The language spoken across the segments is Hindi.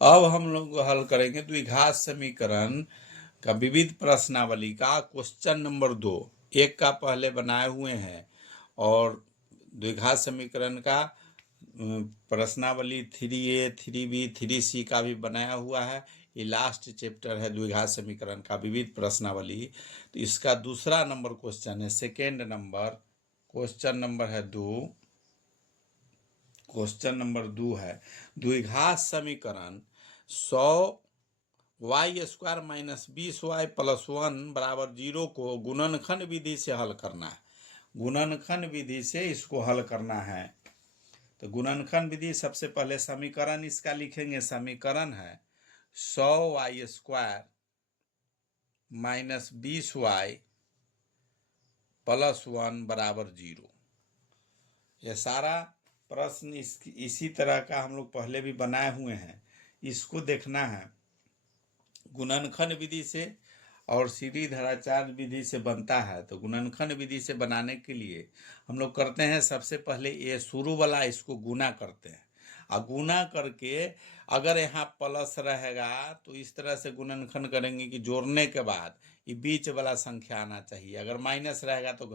अब हम लोग हल करेंगे द्विघात समीकरण का विविध प्रश्नावली का क्वेश्चन नंबर 2। एक का पहले बनाए हुए हैं और द्विघात समीकरण का प्रश्नावली 3A 3B 3C का भी बनाया हुआ है। ये लास्ट चैप्टर है द्विघात समीकरण का विविध प्रश्नावली। तो इसका दूसरा नंबर क्वेश्चन है, सेकेंड नंबर क्वेश्चन नंबर है 2। क्वेश्चन नंबर 2 है द्विघात समीकरण 100y² माइनस 20y प्लस 1 बराबर 0 को गुणनखंड विधि से हल करना है। गुणनखंड विधि से इसको हल करना है। तो गुणनखंड विधि, सबसे पहले समीकरण इसका लिखेंगे। समीकरण है 100y² माइनस 20y प्लस 1 बराबर 0। यह सारा प्रश्न इसी तरह का हम लोग पहले भी बनाए हुए हैं। इसको देखना है गुणनखंड विधि से और सीढ़ीधराचार्य विधि से बनता है। तो गुणनखंड विधि से बनाने के लिए हम लोग करते हैं, सबसे पहले ये शुरू वाला इसको गुना करते हैं और गुना करके अगर यहाँ प्लस रहेगा तो इस तरह से गुणनखंड करेंगे कि जोड़ने के बाद ये बीच वाला संख्या आना चाहिए। अगर माइनस रहेगा तो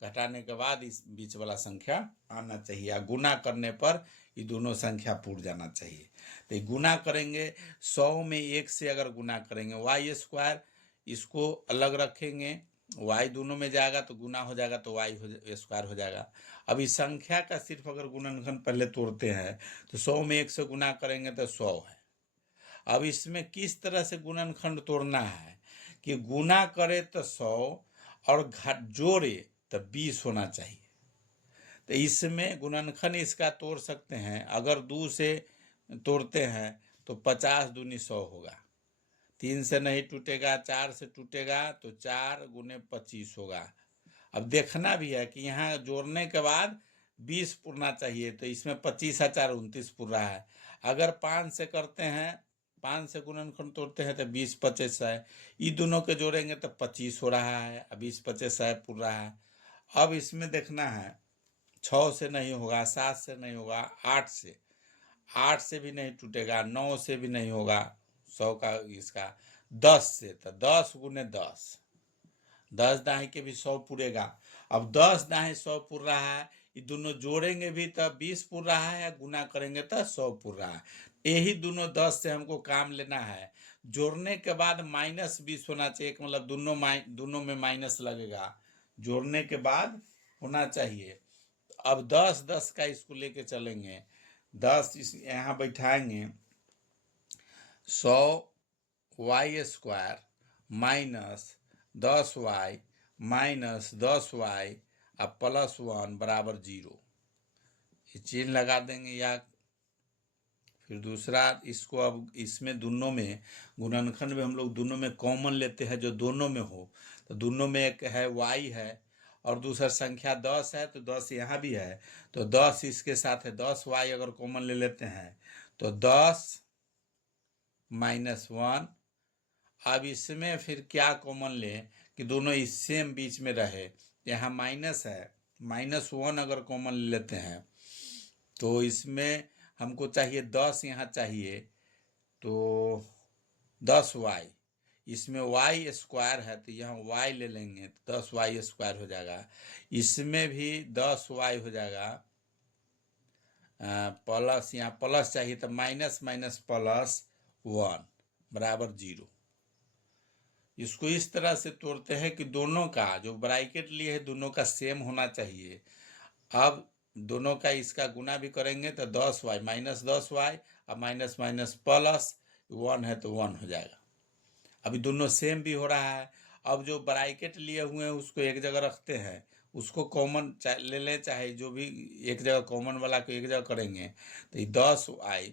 घटाने के बाद इस बीच वाला संख्या आना चाहिए। गुना करने पर ये दोनों संख्या पूर जाना चाहिए। तो गुना करेंगे 100 में 1 से अगर गुना करेंगे y², इसको अलग रखेंगे, y दोनों में जाएगा तो गुना हो जाएगा तो y² हो जाएगा। अब इस संख्या का सिर्फ अगर गुणनखंड पहले तोड़ते हैं तो 100 में 1 से गुना करेंगे तो 100 है। अब इसमें किस तरह से गुणनखंड तोड़ना है कि गुना करे तो 100 और जोड़े तो 20 होना चाहिए। तो इसमें गुणनखंड इसका तोड़ सकते हैं। अगर 2 से तोड़ते हैं तो 50 दूनी 100 होगा। 3 से नहीं टूटेगा, 4 से टूटेगा तो 4 गुने 25 होगा। अब देखना भी है कि यहाँ जोड़ने के बाद 20 पुरना चाहिए। तो इसमें 25 है 4 29 पुर रहा है। अगर 5 से करते हैं, 5 से गुणनखंड तोड़ते हैं तो 20 25 है। ये दोनों के जोड़ेंगे तो 25 हो रहा है। 20 25 है पुर रहा है। अब इसमें देखना है 6 से नहीं होगा, 7 से नहीं होगा, 8 से भी नहीं टूटेगा, 9 से भी नहीं होगा 100 का इसका, 10 से तो 10 गुने 10, 10 दाएं के भी 100 पूरेगा। अब 10 दाएं 100 पुर रहा है, ये दोनों जोड़ेंगे भी तब 20 पुर रहा है, गुना करेंगे तो 100 पुर रहा है। यही दोनों 10 से हमको काम लेना है। जोड़ने के बाद -20 होना चाहिए, मतलब दोनों में माइनस लगेगा, जोड़ने के बाद होना चाहिए। अब 10 10 का इसको लेके चलेंगे, 10 इस यहाँ बैठाएंगे 100y² minus 10y minus 10y अब प्लस 1 बराबर 0। ये चिन्ह लगा देंगे या फिर दूसरा इसको, अब इसमें दोनों में गुणनखंड में हम लोग दोनों में कॉमन लेते हैं जो दोनों में हो। तो दोनों में एक है y है और दूसरा संख्या 10 है तो 10 यहाँ भी है तो 10 इसके साथ है। 10y अगर कॉमन ले लेते हैं तो 10 माइनस 1। अब इसमें फिर क्या कॉमन लें कि दोनों इस सेम बीच में रहे। यहाँ माइनस है, -1 अगर कॉमन ले लेते हैं तो इसमें हमको चाहिए 10, यहाँ चाहिए तो 10y, इसमें y² है तो यहाँ y ले लेंगे तो 10y² हो जाएगा। इसमें भी 10y हो जाएगा, प्लस यहाँ प्लस चाहिए तो माइनस माइनस प्लस 1 बराबर 0। इसको इस तरह से तोड़ते हैं कि दोनों का जो ब्रैकेट लिए है दोनों का सेम होना चाहिए। अब दोनों का इसका गुना भी करेंगे तो 10y माइनस 10y अब माइनस माइनस प्लस 1 है तो 1 हो जाएगा। अभी दोनों सेम भी हो रहा है। अब जो ब्रैकेट लिए हुए हैं उसको एक जगह रखते हैं, उसको कॉमन ले लें, चाहे जो भी एक जगह कॉमन वाला को एक जगह करेंगे तो 10y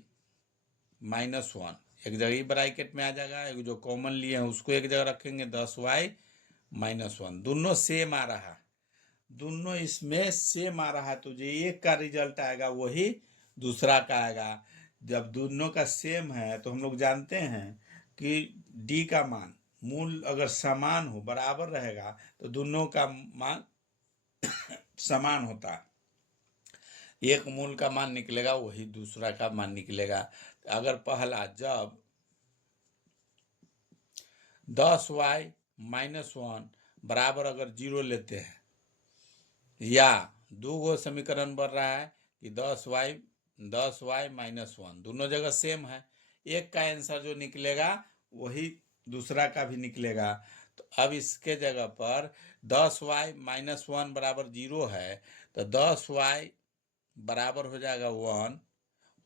माइनस 1 एक जगह ही ब्रैकेट में आ जाएगा। एक जो कॉमन लिए हैं उसको एक जगह रखेंगे 10y माइनस 1। दोनों सेम आ रहा है, दोनों इसमें सेम आ रहा है तो जो एक का रिजल्ट आएगा वही दूसरा का आएगा। जब दोनों का सेम है तो हम लोग जानते हैं कि d का मान मूल अगर समान हो, बराबर रहेगा तो दोनों का मान समान होता है। एक मूल का मान निकलेगा वही दूसरा का मान निकलेगा। अगर पहला जब 10y माइनस 1 बराबर अगर 0 लेते हैं, या दो गो समीकरण बन रहा है कि 10y माइनस 1 दोनों जगह सेम है, एक का आंसर जो निकलेगा वही दूसरा का भी निकलेगा। तो अब इसके जगह पर 10y माइनस 1 बराबर 0 है, तो 10y बराबर हो जाएगा 1,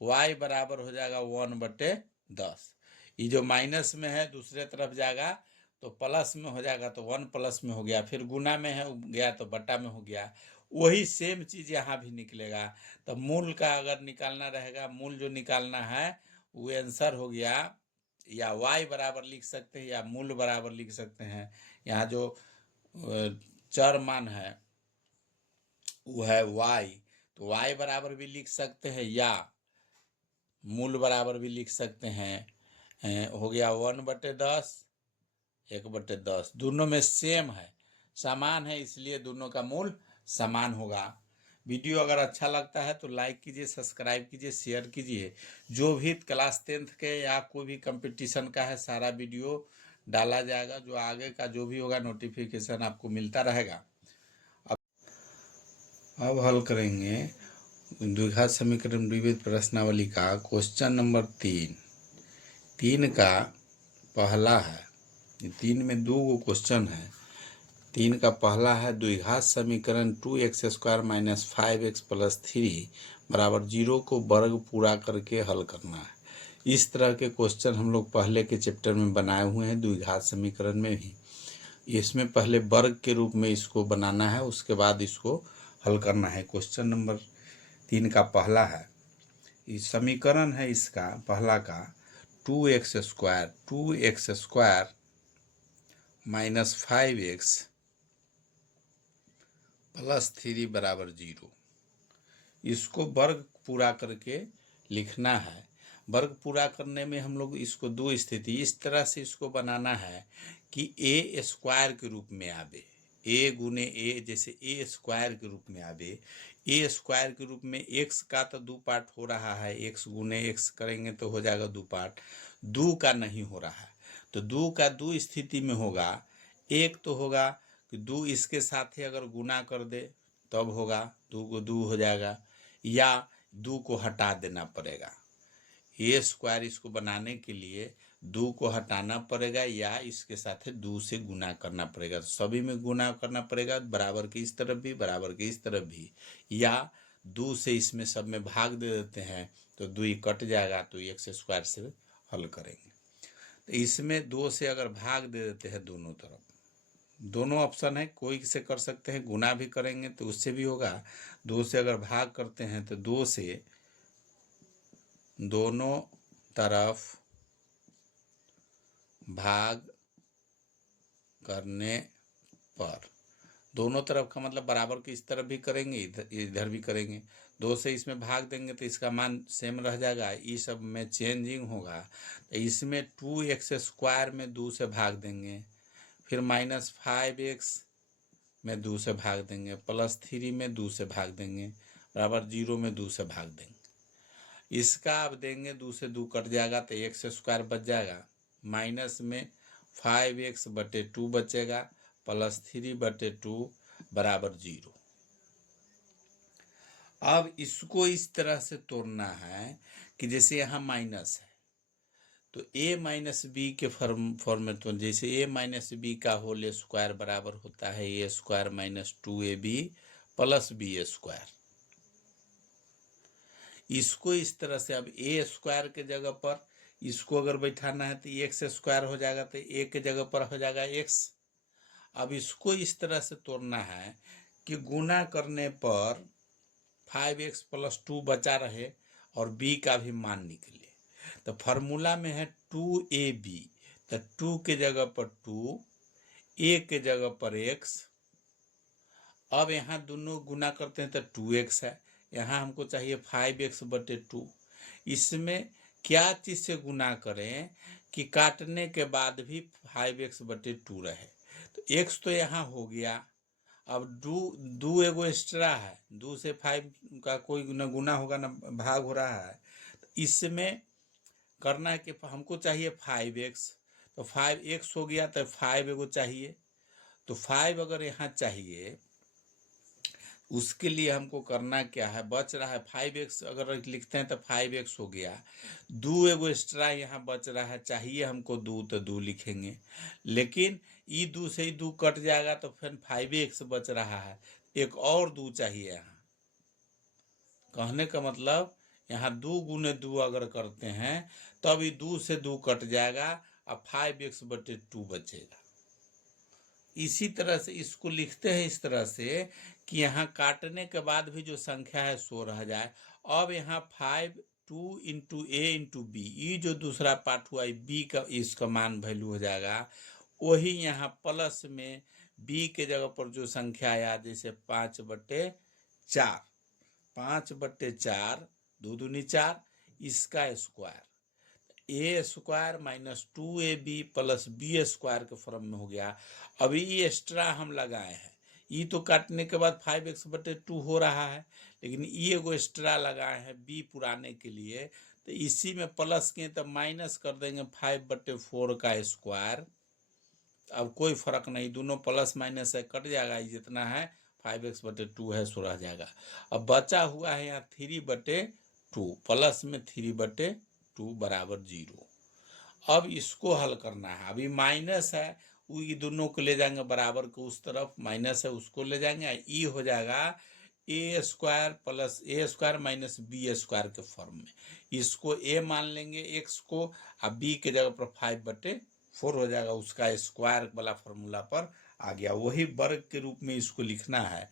y बराबर हो जाएगा 1/10। ये जो माइनस में है दूसरे तरफ जाएगा तो प्लस में हो जाएगा, तो 1 प्लस में हो गया, फिर गुना में है गया तो बटा में हो गया। वही सेम चीज यहाँ भी निकलेगा। तो मूल का अगर निकालना रहेगा, मूल जो निकालना है वो आंसर हो गया, या y बराबर लिख सकते हैं या मूल बराबर लिख सकते हैं। यहाँ जो चर मान है वो है y, तो y बराबर भी लिख सकते हैं या मूल बराबर भी लिख सकते हैं। हो गया 1/10, 1/10, दोनों में सेम है, समान है, इसलिए दोनों का मूल समान होगा। वीडियो अगर अच्छा लगता है तो लाइक कीजिए, सब्सक्राइब कीजिए, शेयर कीजिए। जो भी क्लास 10th के या कोई भी कंपटीशन का है सारा वीडियो डाला जाएगा, जो आगे का जो भी होगा नोटिफिकेशन आपको मिलता रहेगा। अब हल करेंगे द्विघात समीकरण विविध प्रश्नावली का क्वेश्चन नंबर 3 का पहला है। 3 में 2 क्वेश्चन है। 3 का पहला है द्विघात समीकरण 2x² माइनस 5x प्लस 3 बराबर 0 को वर्ग पूरा करके हल करना है। इस तरह के क्वेश्चन हम लोग पहले के चैप्टर में बनाए हुए हैं द्विघात समीकरण में भी। इसमें पहले वर्ग के रूप में इसको बनाना है, उसके बाद इसको हल करना है। क्वेश्चन नंबर 3 का पहला है, इस समीकरण है इसका पहला का 2x² माइनस 5x प्लस 3 बराबर 0। इसको वर्ग पूरा करके लिखना है। वर्ग पूरा करने में हम लोग इसको दो स्थिति इस तरह से इसको बनाना है कि ए स्क्वायर के रूप में आवे, ए गुने ए, जैसे ए स्क्वायर के रूप में आवे। ए स्क्वायर के रूप में एक्स का तो 2 पार्ट हो रहा है, एक्स गुने एक्स करेंगे तो हो जाएगा 2 पार्ट, 2 का नहीं हो रहा है। तो 2 का 2 स्थिति में होगा। एक तो होगा कि 2 इसके साथ ही अगर गुना कर दे तब होगा, 2 को 2 हो जाएगा, या 2 को हटा देना पड़ेगा। ए स्क्वायर इसको बनाने के लिए 2 को हटाना पड़ेगा या इसके साथ 2 से गुना करना पड़ेगा। तो सभी में गुना करना पड़ेगा, बराबर के इस तरफ भी बराबर के इस तरफ भी, या 2 से इसमें सब में भाग दे देते हैं तो 2 कट जाएगा, तो x² से हल करेंगे। तो इसमें 2 से अगर भाग दे देते हैं दोनों तरफ, दोनों ऑप्शन है, कोई से कर सकते हैं, गुना भी करेंगे तो उससे भी होगा। 2 से अगर भाग करते हैं तो 2 से दोनों तरफ भाग करने पर, दोनों तरफ का मतलब बराबर के इस तरफ भी करेंगे, इधर भी करेंगे। 2 से इसमें भाग देंगे तो इसका मान सेम रह जाएगा, ये सब में चेंजिंग होगा। तो इसमें 2x² में 2 से भाग देंगे, फिर माइनस 5x में 2 से भाग देंगे, प्लस 3 में 2 से भाग देंगे, बराबर 0 में 2 से भाग देंगे। इसका अब देंगे 2 से 2 कट जाएगा तो x² बच जाएगा, माइनस में 5x/2 बचेगा, प्लस 3/2 बराबर 0। अब इसको इस तरह से तोड़ना है कि जैसे यहाँ माइनस है तो a माइनस बी के फॉर्मेट में, जैसे a माइनस बी का होल स्क्वायर बराबर होता है a² minus 2ab plus b²। इसको इस तरह से अब a² के जगह पर इसको अगर बैठाना है तो x² हो जाएगा, तो a के जगह पर हो जाएगा x। अब इसको इस तरह से तोड़ना है कि गुना करने पर 5x + 2 बचा रहे और b का भी मान निकले। तो फार्मूला में है 2ab, तो 2 के जगह पर 2, a के जगह पर x। अब यहाँ दोनों गुना करते हैं तो 2x है, यहाँ हमको चाहिए 5x/2। इसमें क्या चीज से गुना करें कि काटने के बाद भी 5x/2 रहे। तो x तो यहाँ हो गया, अब 2 एगो एक्स्ट्रा है, 2 से 5 का कोई न गुना होगा न भाग हो रहा है। तो इसमें करना है कि हमको चाहिए 5x, तो 5x हो गया तो 5 एगो चाहिए, तो 5 अगर यहाँ चाहिए उसके लिए हमको करना क्या है, बच रहा है 5x, अगर लिखते हैं तो 5x हो गया, 2 एगो एक्स्ट्रा यहाँ बच रहा है, चाहिए हमको 2 तो 2 लिखेंगे, लेकिन ई 2 से ही 2 कट जाएगा तो फिर 5x बच रहा है, एक और 2 चाहिए यहाँ। कहने का मतलब यहाँ 2 गुने 2 अगर करते हैं तब ये 2 से 2 कट जाएगा और 5x/2 बचेगा। इसी तरह से इसको लिखते हैं इस तरह से कि यहाँ काटने के बाद भी जो संख्या है सो रह जाए। अब यहाँ 5 2 इंटू ए इंटू बी, ये जो दूसरा पार्ट हुआ बी का, इसका मान वैल्यू हो जाएगा, वही यहाँ प्लस में बी के जगह पर जो संख्या आया जैसे 5/4, 5/4 2 दूनी 4, इसका square A square minus 2ab plus B square के फॉर्म में हो गया। अभी ये एक्स्ट्रा हम लगाए हैं, ये तो काटने के बाद 5x/2 हो रहा है, लेकिन ये एगो एक्स्ट्रा लगाए हैं बी पुराने के लिए, तो इसी में प्लस किए तो माइनस कर देंगे 5/4 का स्क्वायर। अब कोई फर्क नहीं, दोनों प्लस माइनस है, कट जाएगा, ये जितना है 5x/2 है सो रह जाएगा। अब बचा हुआ है यहाँ 3/2, प्लस में 3/2 बराबर 0। अब इसको हल करना है, अभी माइनस है, ये दोनों को ले जाएंगे बराबर को उस तरफ, माइनस है उसको ले जाएंगे, ई हो जाएगा ए स्क्वायर प्लस ए स्क्वायर माइनस बी स्क्वायर के फॉर्म में। इसको ए मान लेंगे एक्स को, अब बी के जगह पर 5/4 हो जाएगा, उसका स्क्वायर वाला फॉर्मूला पर आ गया, वही वर्ग के रूप में इसको लिखना है।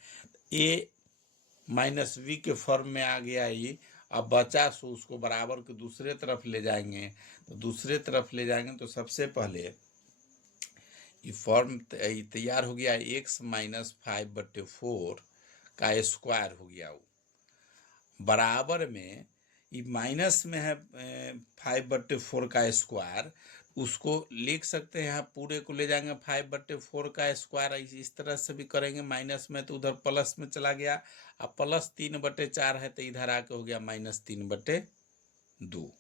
ए माइनस बी के फॉर्म में आ गया ये। अब बचा सो उसको बराबर के दूसरे तरफ ले जाएंगे, तो दूसरे तरफ ले जाएंगे तो सबसे पहले ये फॉर्म तैयार हो गया, x माइनस 5/4 का स्क्वायर हो गया, वो बराबर में ये माइनस में है 5/4 का स्क्वायर, उसको लिख सकते हैं, यहाँ पूरे को ले जाएंगे 5/4 का स्क्वायर, इस तरह से भी करेंगे, माइनस में तो उधर प्लस में चला गया, अब प्लस 3/4 है तो इधर आके हो गया -3/2,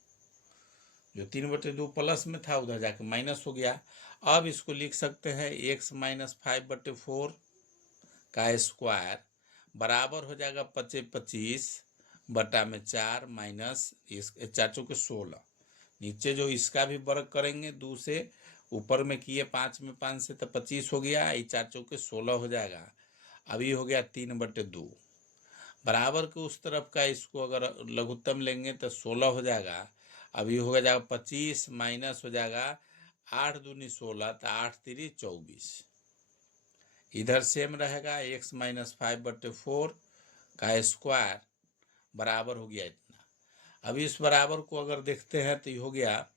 जो 3/2 प्लस में था उधर जाके माइनस हो गया। अब इसको लिख सकते हैं x माइनस 5/4 का स्क्वायर बराबर हो जाएगा 25/4 माइनस इस 4×16, नीचे जो इसका भी वर्ग करेंगे 2 से, ऊपर में किए 5 में 5 से तो 25 हो गया, ये 4×16 हो जाएगा। अभी हो गया 3/2 बराबर के उस तरफ का, इसको अगर लघुत्तम लेंगे तो 16 हो जाएगा। अभी हो जाएगा 25 माइनस हो जाएगा 8 दूनी 16 तो 8 3 24, इधर सेम रहेगा, x माइनस 5/4 का स्क्वायर बराबर हो गया इतना। अभी इस बराबर को अगर देखते हैं तो ये हो गया,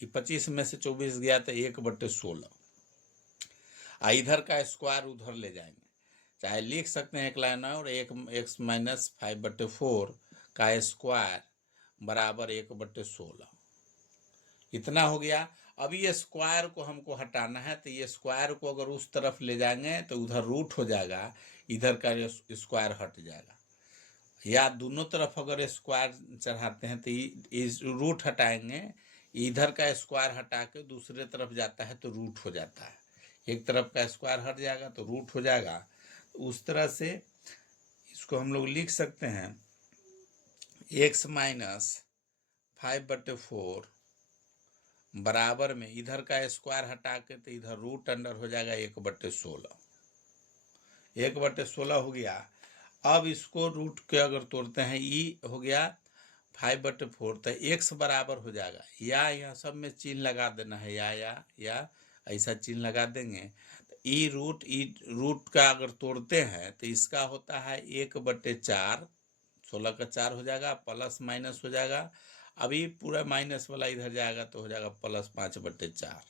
ये 25 में से 24 गया तो 1/16, इधर का स्क्वायर उधर ले जाएंगे, चाहे लिख सकते हैं एक लाइन और x माइनस 5/4 का स्क्वायर बराबर 1/16, इतना हो गया। अब ये स्क्वायर को हमको हटाना है, तो ये स्क्वायर को अगर उस तरफ ले जाएंगे तो उधर रूट हो जाएगा, इधर का स्क्वायर हट जाएगा, या दोनों तरफ अगर स्क्वायर चढ़ाते हैं तो इस रूट हटाएंगे, इधर का स्क्वायर हटा के दूसरे तरफ जाता है तो रूट हो जाता है, एक तरफ का स्क्वायर हट जाएगा तो रूट हो जाएगा। तो उस तरह से इसको हम लोग लिख सकते हैं x माइनस 5/4 बराबर में इधर का स्क्वायर हटा के तो इधर रूट अंडर हो जाएगा 1/16, 1/16 हो गया। अब इसको रूट के अगर तोड़ते हैं, ई हो गया 5/4 तो x बराबर हो जाएगा, या यहाँ सब में चिन्ह लगा देना है, या ऐसा चिन्ह लगा देंगे, तो ई रूट का अगर तोड़ते हैं तो इसका होता है 1/4, 16 का 4 हो जाएगा, प्लस माइनस हो जाएगा, अभी पूरा माइनस वाला इधर जाएगा तो हो जाएगा प्लस 5/4,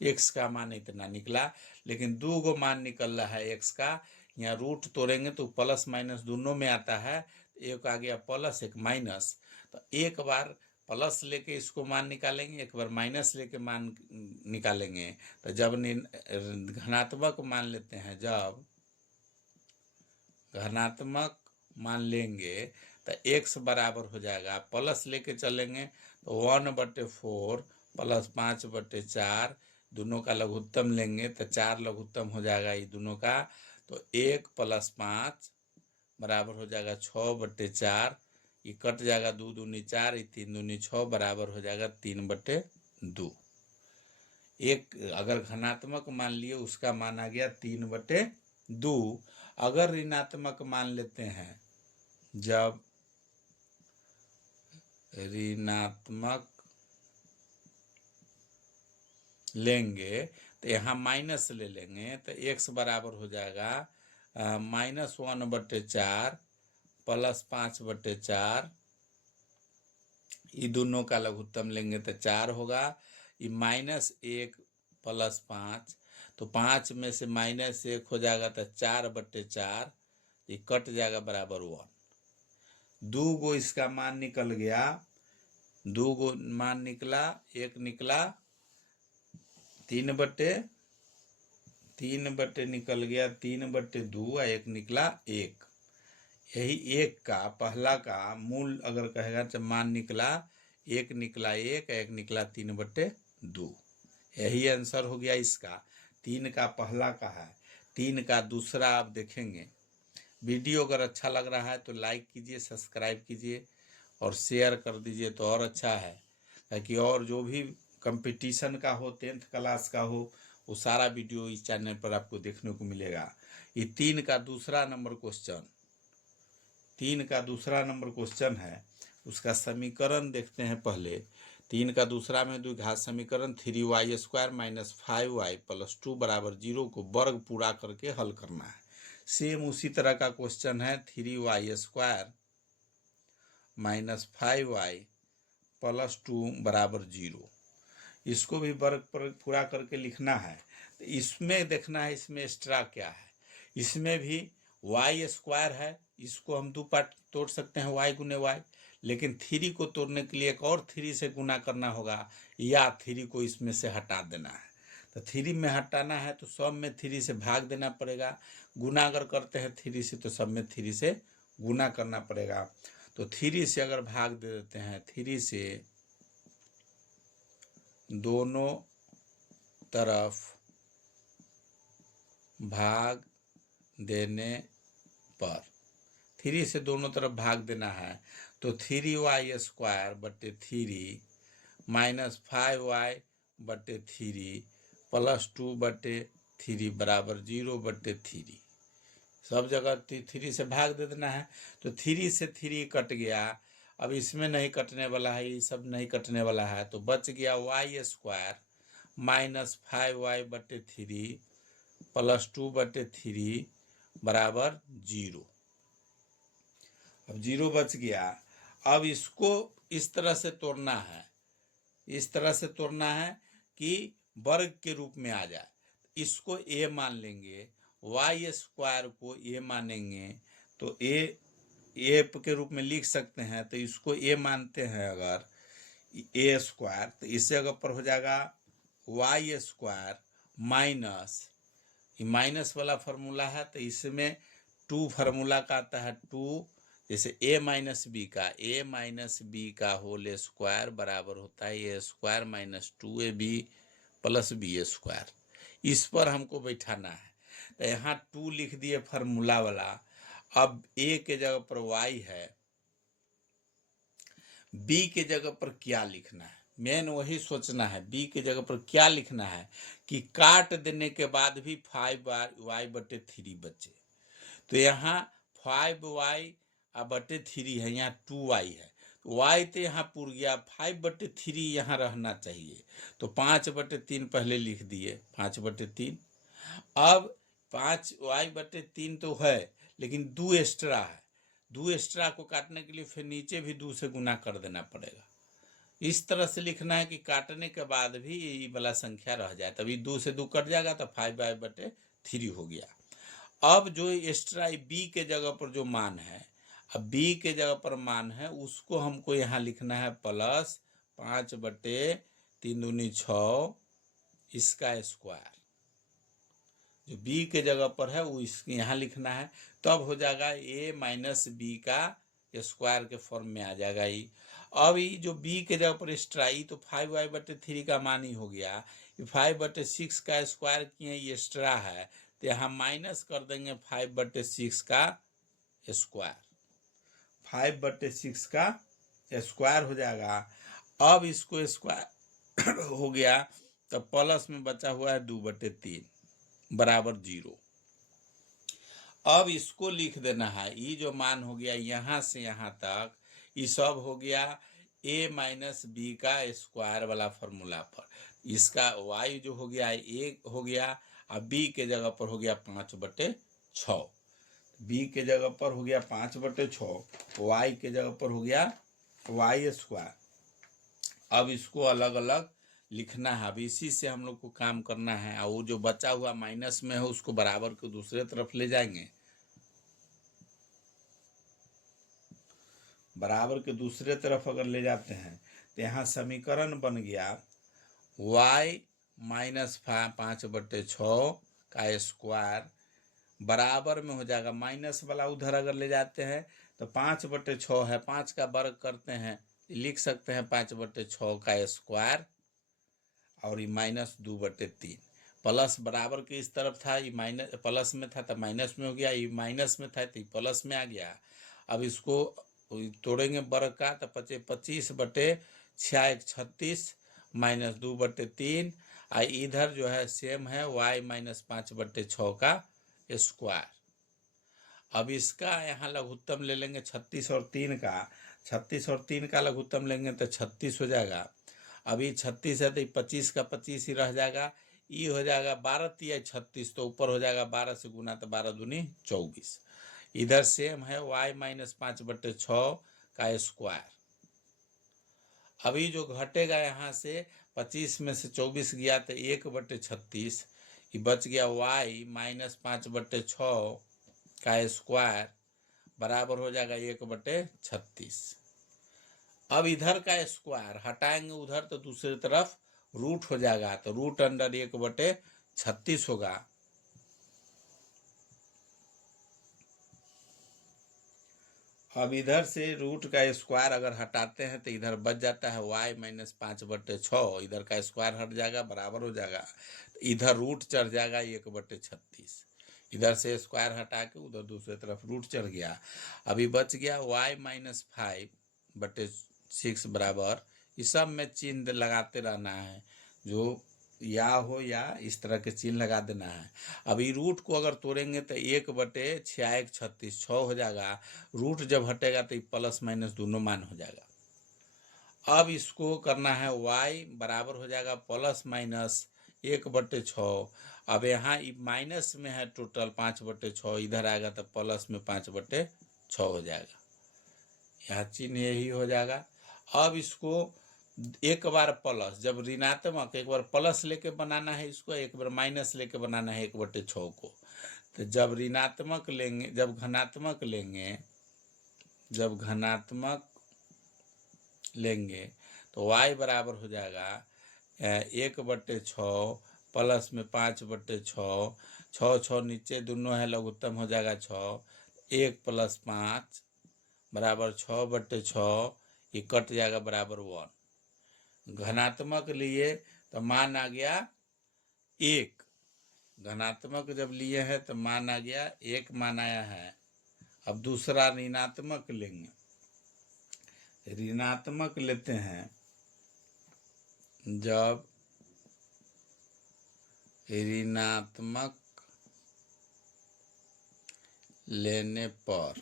एक्स का मान इतना निकला, लेकिन 2 गो मान निकल रहा है एक्स का, यहाँ रूट तोड़ेंगे तो प्लस माइनस दोनों में आता है, एक आ गया प्लस एक माइनस, तो एक बार प्लस लेके इसको मान निकालेंगे, एक बार माइनस लेके मान निकालेंगे, तो जब धनात्मक मान लेते हैं, जब धनात्मक मान लेंगे तो x बराबर हो जाएगा, प्लस लेके चलेंगे तो 1/4 प्लस 5/4, दोनों का लघुत्तम लेंगे तो 4 लघुत्तम हो जाएगा ये दोनों का, तो 1 + 5 बराबर हो जाएगा 6/4, ये कट जाएगा 2 दूनी 4, ये 3 दूनी 6 बराबर हो जाएगा 3/2। एक अगर धनात्मक मान लिए उसका मान आ गया 3/2। अगर ऋणात्मक मान लेते हैं, जब ऋणात्मक लेंगे तो यहाँ माइनस ले लेंगे तो x बराबर हो जाएगा -1/4 प्लस 5/4, ये दोनों का लघुत्तम लेंगे तो 4 होगा, ये -1 + 5, तो 5 में से -1 हो जाएगा तो 4/4, ये कट जाएगा बराबर 1। 2 गो इसका मान निकल गया, 2 गो मान निकला, एक निकला 3/3 निकल गया 3/2 और एक निकला 1। यही एक का पहला का मूल अगर कहेगा तो मान निकला 1 निकला 1, 1 निकला 3/2। यही आंसर हो गया इसका। 3 का पहला का है, 3 का दूसरा आप देखेंगे। वीडियो अगर अच्छा लग रहा है तो लाइक कीजिए, सब्सक्राइब कीजिए और शेयर कर दीजिए तो और अच्छा है, ताकि और जो भी कंपटीशन का हो, 10th क्लास का हो, वो सारा वीडियो इस चैनल पर आपको देखने को मिलेगा। ये 3 का दूसरा नंबर क्वेश्चन, 3 का दूसरा नंबर क्वेश्चन है, उसका समीकरण देखते हैं पहले। 3 का दूसरा में द्विघात समीकरण 3y² - 5y + 2 = 0 को वर्ग पूरा करके हल करना है। सेम उसी तरह का क्वेश्चन है 3y² - 5y + 2 = 0, इसको भी वर्ग पर पूरा करके लिखना है। तो इसमें देखना है इसमें एक्स्ट्रा क्या है। इसमें भी y² है, इसको हम 2 पार्ट तोड़ सकते हैं, y × y, लेकिन 3 को तोड़ने के लिए एक और 3 से गुना करना होगा, या 3 को इसमें से हटा देना है। तो 3 में हटाना है तो सब में 3 से भाग देना पड़ेगा। गुना अगर करते हैं 3 से तो सब में 3 से गुना करना पड़ेगा। तो 3 से अगर भाग दे देते हैं, 3 से दोनों तरफ भाग देने पर, 3 से दोनों तरफ भाग देना है तो 3y² - 3 - 5y/3 + 2/3 = 0/3। सब जगह 3 से भाग दे देना है। तो 3 से 3 कट गया, अब इसमें नहीं कटने वाला है, ये सब नहीं कटने वाला है, तो बच गया y² - 5y/3 + 2/3 = 0। अब 0 बच गया। अब इसको इस तरह से तोड़ना है, इस तरह से तोड़ना है कि वर्ग के रूप में आ जाए। इसको a मान लेंगे, y² को a मानेंगे, तो a के रूप में लिख सकते हैं। तो इसको a मानते हैं अगर a², तो इससे अगर पर हो जाएगा y² माइनस, ये माइनस वाला फार्मूला है तो इसमें 2 फार्मूला का आता है 2, जैसे a - b का होल स्क्वायर बराबर होता है a² - 2ab + b²। इस पर हमको बैठाना है। तो यहाँ 2 लिख दिए फार्मूला वाला। अब a के जगह पर y है, b के जगह पर क्या लिखना है, मेन वही सोचना है। b के जगह पर क्या लिखना है कि काट देने के बाद भी 5y/3 बचे। तो यहाँ 5y/3 है, यहाँ 2y है, y तो यहाँ पूर गया, 5/3 यहाँ रहना चाहिए। तो 5/3 पहले लिख दिए, 5/3। अब 5y/3 तो है, लेकिन 2 एक्स्ट्रा है, 2 एक्स्ट्रा को काटने के लिए फिर नीचे भी 2 से गुना कर देना पड़ेगा। इस तरह से लिखना है कि काटने के बाद भी ये वाला संख्या रह जाए, तभी 2 से 2 कट जाएगा तो 5y/3 हो गया। अब जो एक्स्ट्रा b के जगह पर जो मान है, अब b के जगह पर मान है, उसको हमको यहाँ लिखना है प्लस 5/3 दूनी 6 इसका स्क्वायर। जो b के जगह पर है वो इसके यहाँ लिखना है, तब हो जाएगा a - b का स्क्वायर के फॉर्म में आ जाएगा ई। अब ये जो b के जगह पर एक्स्ट्रा ई तो 5y/3 का मान ही हो गया। 5/6 का स्क्वायर किए ये एक्स्ट्रा है तो यहाँ माइनस कर देंगे 5/6 का स्क्वायर। 5/6 का स्क्वायर हो जाएगा। अब इसको स्क्वायर हो गया तो प्लस में बचा हुआ है 2/3 बराबर 0। अब इसको लिख देना है, ये जो मान हो गया यहाँ से यहाँ तक ये सब हो गया a माइनस बी का स्क्वायर वाला फॉर्मूला पर। इसका y जो हो गया a हो गया और b के जगह पर हो गया 5/6। b के जगह पर हो गया 5/6, y के जगह पर हो गया y स्क्वायर। अब इसको अलग अलग लिखना है। अब इसी से हम लोग को काम करना है और वो जो बचा हुआ माइनस में है उसको बराबर को दूसरे तरफ ले जाएंगे। बराबर के दूसरे तरफ अगर ले जाते हैं तो यहाँ समीकरण बन गया y माइनस 5/6 का स्क्वायर बराबर में हो जाएगा माइनस वाला उधर अगर ले जाते हैं तो 5/6 है, 5 का वर्ग करते हैं लिख सकते हैं 5/6 का स्क्वायर और ये माइनस 2/3 प्लस बराबर के इस तरफ था, ये माइनस प्लस में था तो माइनस में हो गया, ये माइनस में था तो प्लस में आ गया। अब इसको तोड़ेंगे वर्ग का तो 25/6 36 माइनस 2/3 और इधर जो है सेम है y माइनस 5/6 का स्क्वायर। अब इसका यहाँ लघुत्तम ले लेंगे 36 और 3 का, 36 और 3 का लघुत्तम लेंगे तो 36 हो जाएगा। अभी 36 है तो 25 का 25 ही रह जाएगा, ये हो जाएगा 12 तिया 36 तो ऊपर हो जाएगा 12 से गुना तो 12 दूनी 24। इधर सेम है y माइनस 5/6 का स्क्वायर। अभी जो घटेगा यहाँ से 25 में से 24 गया तो 1/36 ये बच गया y माइनस 5/6 का स्क्वायर बराबर हो जाएगा 1/36। अब इधर का स्क्वायर हटाएंगे उधर तो दूसरी तरफ रूट हो जाएगा तो रूट अंडर 1/36 होगा। अब इधर से रूट का स्क्वायर अगर हटाते हैं तो इधर बच जाता है y माइनस 5/6, इधर का स्क्वायर हट जाएगा बराबर हो जाएगा, तो इधर रूट चढ़ जाएगा 1/36। इधर से स्क्वायर हटा के उधर दूसरे तरफ रूट चढ़ गया। अभी बच गया y माइनस 5/6 बराबर, इस सब में चिन्ह लगाते रहना है, जो या हो या इस तरह के चिन्ह लगा देना है। अभी रूट को अगर तोड़ेंगे तो 1/6 36 6 हो जाएगा, रूट जब हटेगा तो प्लस माइनस दोनों मान हो जाएगा। अब इसको करना है y बराबर हो जाएगा प्लस माइनस 1/6। अब यहाँ माइनस में है टोटल 5/6, इधर आएगा तो प्लस में 5/6 हो जाएगा, यहाँ चिन्ह यही हो जाएगा। अब इसको एक बार प्लस, जब ऋणात्मक एक बार प्लस लेके बनाना है इसको, एक बार माइनस लेके बनाना है 1/6 को। तो जब ऋणात्मक लेंगे, जब घनात्मक लेंगे तो y बराबर हो जाएगा 1/6 प्लस में 5/6, 6 नीचे दोनों है लघुत्तम हो जाएगा 6, 1 + 5 बराबर 6/6, ये कट जाएगा बराबर 1। घनात्मक लिए तो मान आ गया 1, घनात्मक जब लिए हैं तो मान आ गया 1 मान आया है। अब दूसरा ऋणात्मक लेंगे, ऋणात्मक लेते हैं, जब ऋणात्मक लेने पर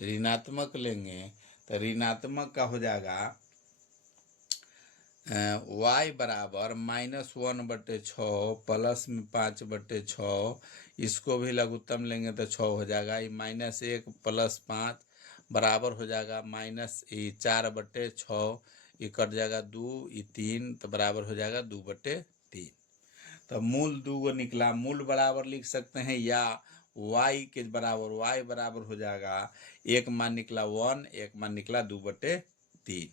ऋणात्मक लेंगे तो ऋणात्मक का हो जाएगा y बराबर -1/6 प्लस में 5/6, इसको भी लघुत्तम लेंगे तो 6 हो जाएगा। ये -1 + 5 बराबर हो जाएगा -4/6, ये कट जाएगा 2, ये 3 तो बराबर हो जाएगा 2/3। तो मूल 2 निकला, मूल बराबर लिख सकते हैं या y के बराबर, y बराबर हो जाएगा, एक मान निकला 1, एक मान निकला 2/3।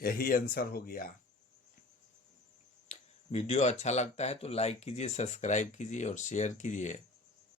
यही आंसर हो गया। वीडियो अच्छा लगता है तो लाइक कीजिए, सब्सक्राइब कीजिए और शेयर कीजिए।